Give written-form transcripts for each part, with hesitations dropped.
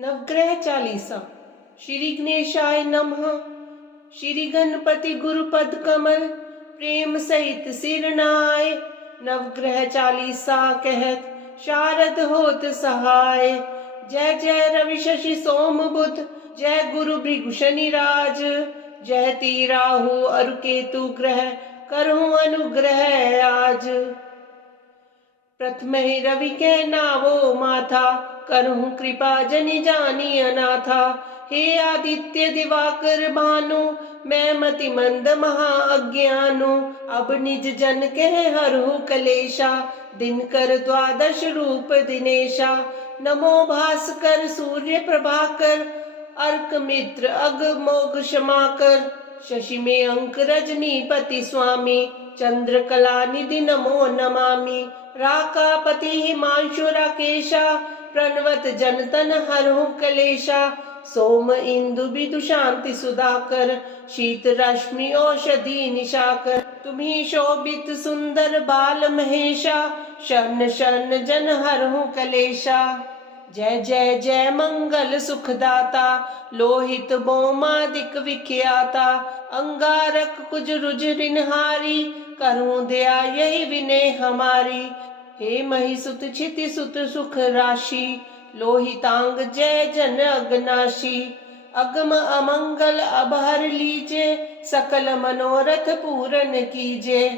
नवग्रह चालीसा। श्री गणेशाय नमः। श्री गणपति गुरुपद कमल प्रेम सहित सिरनाय। नवग्रह चालीसा कहत शारद होत सहाय। जय जय रवि शशि सोम बुध, जय गुरु भृगु शनि राज। जय ती राहु अरु केतु ग्रह, करहूं अनुग्रह आज। प्रथम ही रवि के नावो माथा, करहूं कृपा जनि जानी अनाथा। हे आदित्य दिवाकर भानु, मैं मति मंद महा अज्ञानु। अब निज जन कह हरहु कलेशा, दिनकर द्वादश रूप दिनेशा। नमो भास्कर सूर्य प्रभाकर, अर्क मित्र अग मोघ क्षमाकर। शशि में अंक रजनीपति स्वामी, चंद्र कला निधि नमो नमामि। राकापति हिमांशु राकेशा, प्रणवत जनतन हरहु कलेशा। सोम इंदु बिदु शांति सुधाकर, शीत रश्मि औषधि निशाकर। तुम्ही शोभित सुंदर बाल महेशा, शरण शरण जन हरहु कलेशा। जय जय जय मंगल सुखदाता, लोहित बोमादिक विख्याता। अंगारक कुज रुज ऋणहारी, करूं दया यही विनय हमारी। हे महिसुत क्षिति सुत सुख राशि, लोहितांग जय जन अगनाशी। अगम अमंगल अब हर लीजे, सकल मनोरथ पूरन कीजे।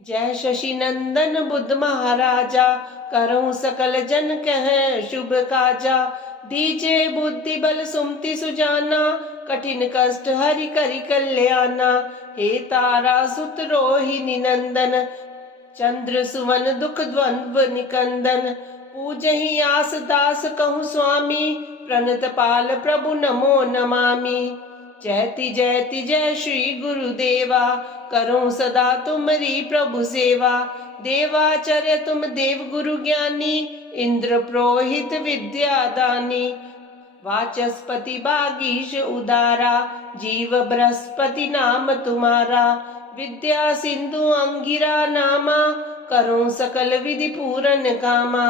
जय शशि नंदन बुद्ध महाराजा, करहूं सकल जन कह शुभ काजा। दीजे बुद्धि बल सुमति सुजाना, कठिन कष्ट हरि करि कल्याणा। हे तारा सुत रोहिणी नंदन, चंद्र सुवन दुख द्वंद्व निकंदन। पूजहि आस दास कहूं स्वामी, प्रणत पाल प्रभु नमो नमामि। जयति जयति जय श्री गुरुदेवा, करूं सदा तुमरी प्रभु सेवा। देवाचर्य तुम देव गुरु ज्ञानी, इंद्र पुरोहित विद्या दानी। वाचस्पति बागीश उदारा, जीव बृहस्पति नाम तुम्हारा। विद्या सिंधु अंगिरा नामा, करूं सकल विधि पूरन कामा।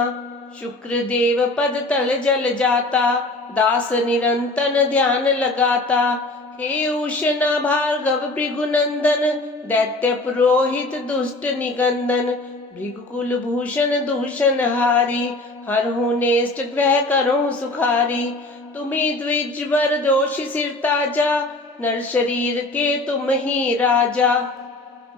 शुक्र देव पद तल जल जाता, दास निरंतन ध्यान लगाता। हे उषना भार्गव भृगुनंदन, दैत्य पुरोहित दुष्ट निकंदन। भृगुकुल भूषण दूषण हारी, हरहु नेष्ट ग्रह करहु सुखारी। तुम्ही द्विजवर दोष सिर ताजा, नर शरीर के तुम ही राजा।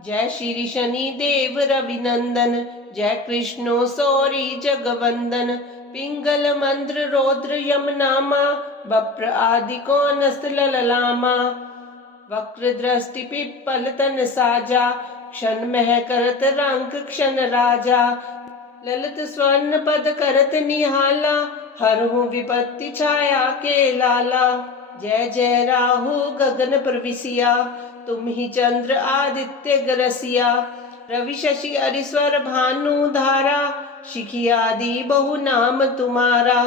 जय श्री शनि देव रविनंदन, जय कृष्णो सौरी जगवंदन। पिंगल मंद्र रौद्र यम नामा, बप्र आदि को नस्त लललामा। वक्र दृष्टि पिप्पल तन साजा, क्षण मह करत रंक क्षण राजा। ललित स्वर्ण पद करत निहाला, हरहु विपत्ति छाया के लाला। जय जय राहु गगन प्रविशिया, तुम ही चंद्र आदित्य गरसिया। रवि शशि अरिस्वर भानु धारा, शिखी आदि बहु नाम तुम्हारा।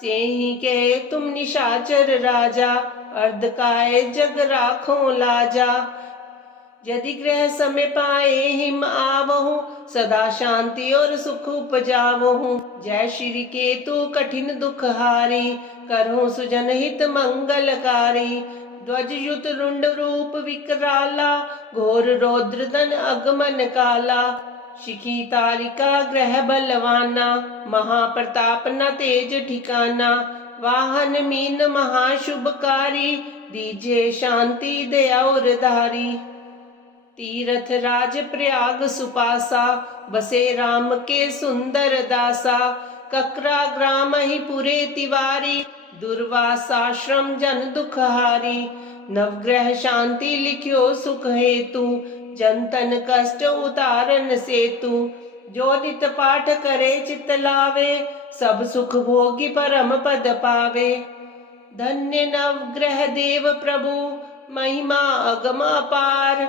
सेहि के तुम निशाचर राजा, अर्धकाय जग राखो लाजा। यदि ग्रह समय पाए हिम आवहु, सदा शांति और सुख उपजावहु। जय श्री केतु कठिन दुख हारी, करहु सुजन हित मंगलकारी। ध्वज युत रुंड रूप विकराला, घोर रौद्र दन अगमन काला। शिखी तारिका ग्रह बलवाना, महाप्रताप न तेज ठिकाना। वाहन मीन महाशुभकारी, दीजे शांति दया और धारी। तीरथ राज प्रयाग सुपासा, बसे राम के सुंदर दासा। ककरा ग्राम ही पुरे तिवारी, दुर्वासाश्रम जन दुखहारी। नवग्रह शांति लिख्यो सुख हेतु, जनतन कष्ट उतारन सेतु। जो नित पाठ करे चित लावे, सब सुख भोगी परम पद पावे। धन्य नवग्रह देव प्रभु, महिमा अगम अपार।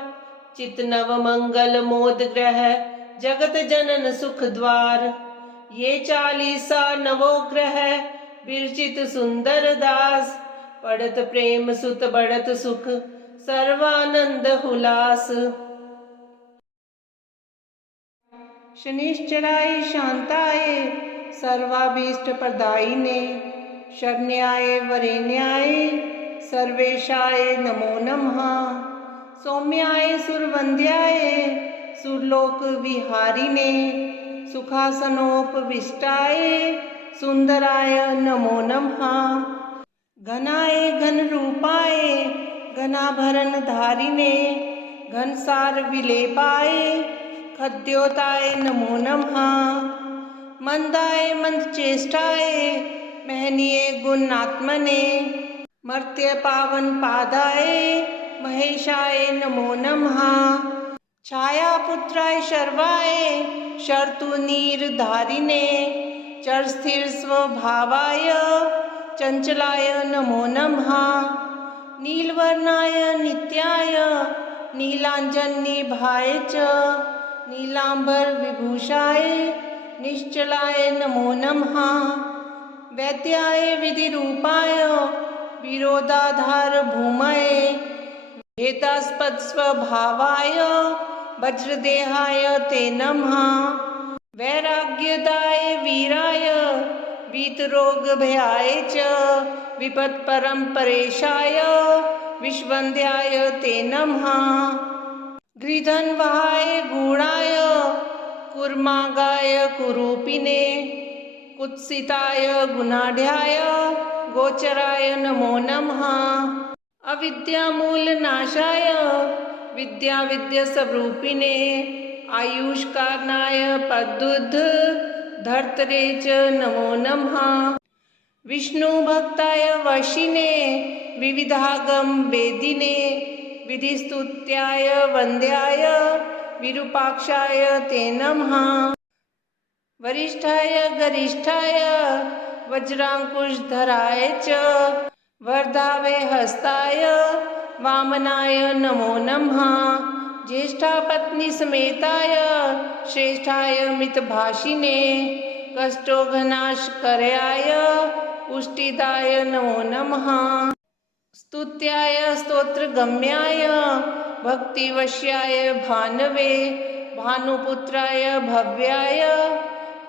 चित नव मंगल मोद ग्रह, जगत जनन सुख द्वार। ये चालीसा नवो ग्रह, विरचित सुंदर दास। पढ़त प्रेम सुत बढ़त सुख, सर्वानंद हुलास। शनिश्चराय शांताय, सर्वाभीष्ट प्रदायिने। शरण्याय वरेण्याय सर्वेशाय नमो नमः। सौम्याय सुरवन्द्याय सुरलोक विहारिणे सुखासनोपविष्टाय सुंदराय नमो नमः। घनाय घनरूपाय घनाभरण धारिणे घनसार विलेपाय खद्योताय नमो नमः। मंदाय मंदचेष्टाय महनीय गुणात्मने मर्त्य पावन पादाय महेशाय नमो नमः। छायापुत्राय शर्वाय शर्तुनीरधारिणे चरस्थिर स्वभावाय चंचलाय नमो नमः। नीलवर्णाय नित्याय नीलांजननिभाय च नीलांबर विभूषाय निश्चलाय नमो नमः। वैद्याय विधिरूपाय विरोधाधार भूमये भेदास्पद स्वभावाय वज्रदेहाय ते नमः। वैराग्यदाय वीराय वीतरोगभयाय च विपत्परम्परेशाय विश्ववन्द्याय ते नमः। गृधन्वहाय गूढाय कूर्मागाय कुरूपिणे कुत्सिताय गुणाढ्याय गोचराय नमो नमः। अविद्यामूलनाशाय विद्याविद्यास्वरूपिणे आयुष्कारणाय पदुद्ध धर्तरे च नमो नमः। विष्णुभक्ताय वशिने विविधागम वेदिने विधिस्तुत्याय वन्द्याय विरूपाक्षाय ते नमः। वरिष्ठाय गरिष्ठाय वज्रांकुशधराय च वर्धावे हस्ताय वामनाय नमो नमः। ज्येष्ठा पत्नी समेताय श्रेष्ठाय मितभाषिणे कष्टोघनाशकराय पुष्टिदाय नमो नमः। स्तुत्याय स्तोत्रगम्याय भक्तिवश्याय भानवे भानुपुत्राय भव्याय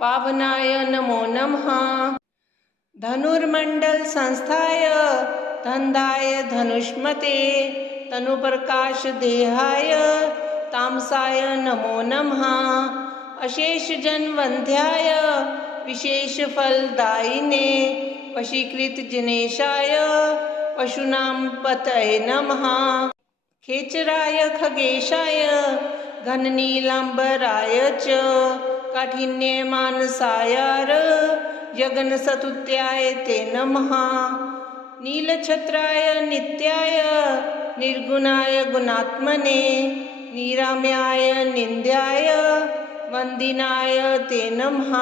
पावनाय नमो नमः। धनुर्मंडल संस्थाय धन्धाय धनुष्मते तनुप्रकाश देहाय तामसाय नमो नमः। अशेष जनवंध्याय विशेष फलदायिने वशीकृत जिनेशाय पशूनां पतये नमः। खेचराय खगेशाय घननीलांबराय च काठिन्यमानसायार जगन्सतुत्याय ते नमः। नीलछत्राय नित्याय निर्गुणाय गुणात्मने निराम्याय निन्द्याय वन्दिनाय ते नमः।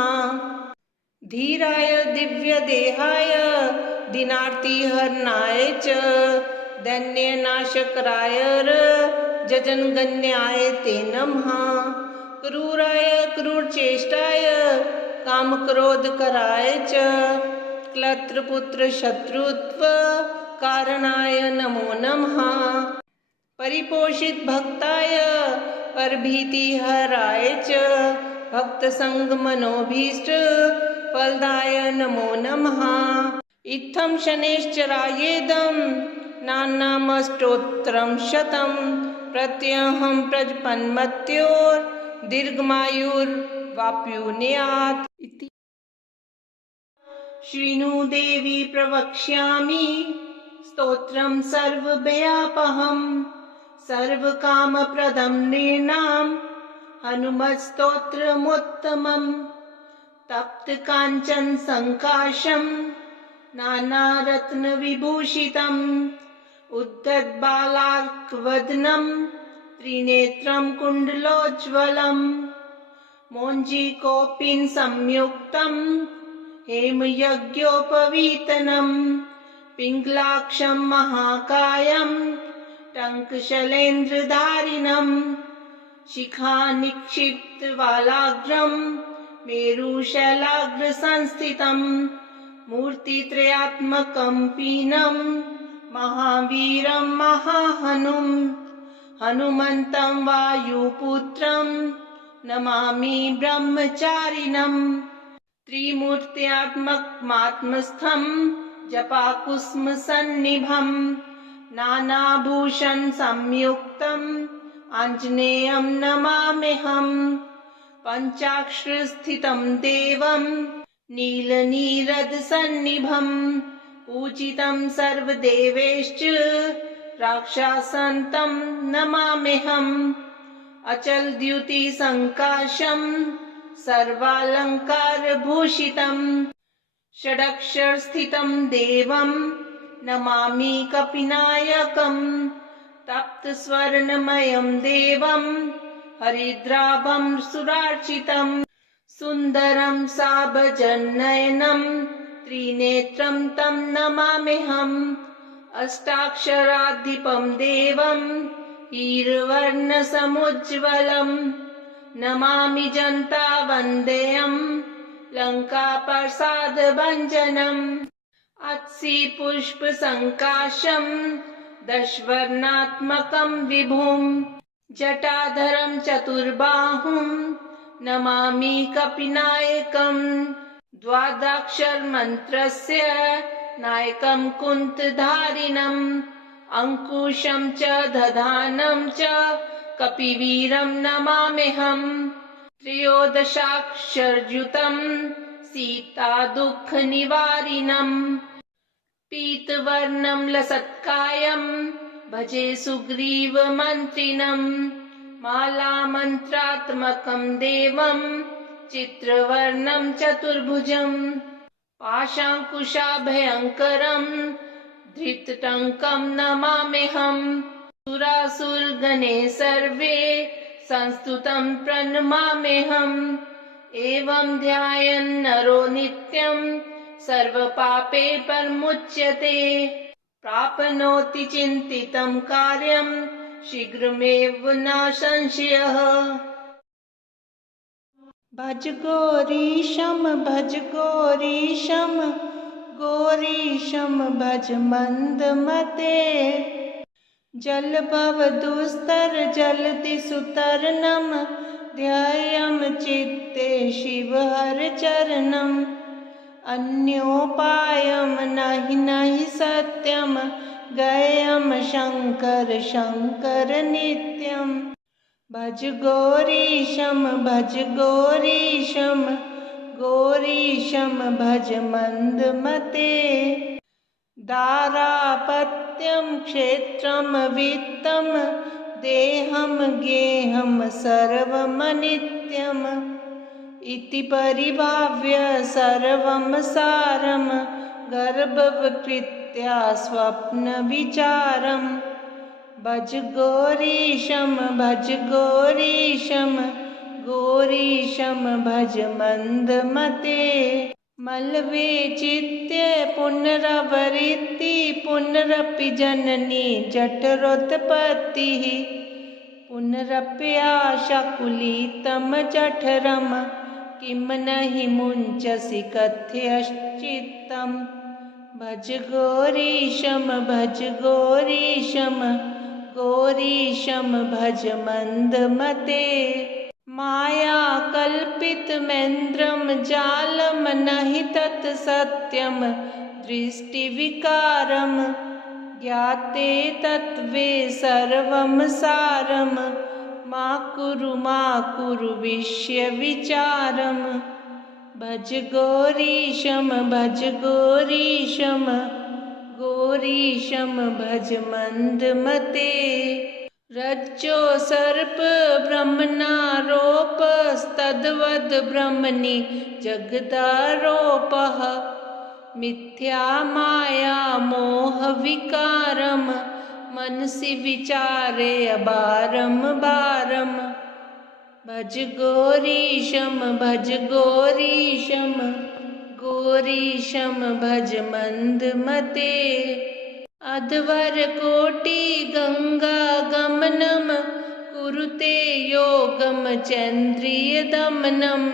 धीराय दिव्यदेहाय दीनार्तिहरणाय च दैन्यनाशकराय जजनगण्याय ते नमः। क्रूराय क्रूरचेष्टाय कामक्रोधकराय च क्लत्रपुत्र शत्रुत्व कारणाय नमो नमः। परिपोषित भक्ताय परभीतिहराय च भक्तसंगमनोभीष्ट फलदाय नमो नमः। इत्थं शनैश्चरायेदं नानामष्टोत्तरं शतं प्रत्यहं प्रजपन्मत्योर्दीर्घमायुर्वाप्युनेयात् इति। श्रीनु देवी प्रवक्ष्यामि स्तोत्रं सर्वभयापहं सर्वकामप्रदं नृणां हनुमत्स्तोत्रमुत्तमं। तप्तकाञ्चन संकाशं नानारत्नविभूषितम् उद्धतबालार्कवदनं त्रिनेत्रं कुण्डलोज्ज्वलम्। मोञ्जीकोपीन संयुक्तं हेमयज्ञोपवीतनं पिङ्गलाक्षं महाकायं टङ्कशैलेन्द्रधारिणं। शिखानिक्षिप्तवालाग्रं मेरुशैलाग्रसंस्थितं मूर्तित्रयात्मकं पीनं महावीरं महाहनुं। हनुमन्तं वायुपुत्रं नमामि ब्रह्मचारिणं। त्रिमूर्त्यात्मकमात्मस्थं जपाकुसुमसन्निभं नानाभूषण संयुक्तम् आञ्जनेयं नमाम्यहम् पञ्चाक्षरस्थितं देवं नीलनीरदसन्निभं पूजितं सर्वदेवैश्च राक्षसान्तं नमाम्यहम् अचलद्युतिसङ्काशं सर्वालङ्कारभूषितं षडक्षरस्थितं देवं नमामि कपिनायकम् तप्तस्वर्णमयं देवं हरिद्राभं सुरार्चितं सुन्दरं साभजनयनं त्रिनेत्रं तं नमाम्यहम् अष्टाक्षराधिपं देवं हीरवर्णसमुज्ज्वलं नमामि जन्तावन्देयं लङ्काप्रसादभञ्जनम् अत्सिपुष्पसङ्काशं दशवर्णात्मकं विभुं जटाधरं चतुर्बाहुं नमामि कपिनायकम् द्वादशाक्षरमन्त्रस्य नायकं कुन्तधारिणम् अंकुशं च दधानं च कपिवीरं नमाम्यहम् त्रयोदशाक्षरयुतं सीतादुःखनिवारिणम् पीतवर्णं लसत्कायं भजे सुग्रीवमन्त्रिणम् मालामन्त्रात्मकं देवं चित्रवर्णं चतुर्भुजम् पाशाङ्कुशाभयङ्करं धृतटङ्कं नमाम्यहम् सुरासुरगणे सर्वे संस्तुतं प्रणमाम्यहम् एवं ध्यायन् नरो नित्यं सर्वपापे परमुच्यते प्राप्नोति चिन्तितं कार्यं शीघ्रमेव न संशयः। भज गौरीशं भज गौरीशं गौरीशं भज मन्दमते जलभवदुस्तर जलधिसुतरणं ध्यायं चित्ते शिवहरचरणम् अन्योपायं नहि सत्यं गयं शङ्कर शङ्कर नित्यम् भज गौरीशं भज गौरीशं गौरीशं भज मन्दमते दारापत्यं क्षेत्रं वित्तं देहं गेहं सर्वमनित्यम् इति परिभाव्य सर्वं सारं गर्भवकृत्या स्वप्नविचारम् भज गौरीशं भज गौरीशं गौरीशं भज मन्दमते मल्वे चित्ते पुनरवृत्ति पुनरपि जननी जठरोत्पत्तिः पुनरप्याशाकुलितं जठरं किं नहि मुञ्चसि कथयश्चित्तम् भज गौरीशं भज गौरीशं गौरीशं भज मन्दमते मायाकल्पितमेन्द्रं जालं नहि तत् सत्यं दृष्टिविकारं ज्ञाते तत्त्वे सर्वं सारं मा कुरु विषयविचारम् भज गौरीशं भज गौरीशं गौरीशं भज मन्दमते रज्जो सर्प ब्रह्मणारोपस्तद्वद् ब्रह्मणि जगदारोपः मिथ्या माया मोहविकारं मनसि विचारे अबारं बारम् भज गौरीशं भज गौरीशं गौरीशं भज मन्दमते अध्वरकोटि गङ्गागमनं कुरुते योगं चन्द्रियदमनं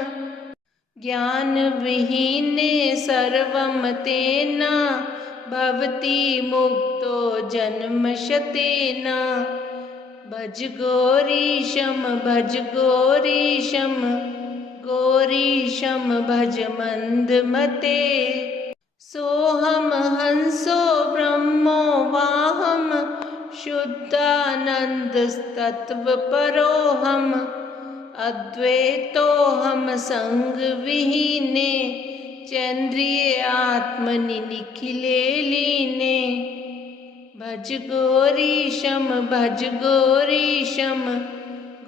ज्ञानविहीने सर्वं तेन भवति मुक्तो जन्मशतेन भज गौरीशं भज गौरीशं गौरीशं भज मन्दमते सोऽहं शुद्धानन्दस्तत्त्वपरोऽहम् अद्वैतोऽहं सङ्गविहीने चन्द्रिये आत्मनि निखिले लीने भज गौरीशं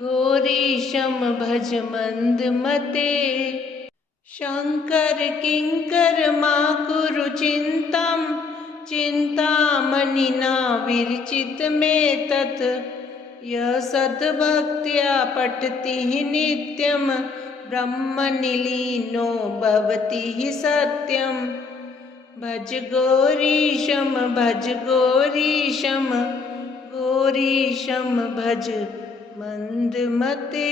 गौरीशं भज मन्दमते शङ्कर किङ्कर मा कुरु चिन्तामणिना विरचितमेतत् यः सद्भक्त्या पठति नित्यं ब्रह्मनिलीनो भवति सत्यं भज गौरीशं भज मन्दमते।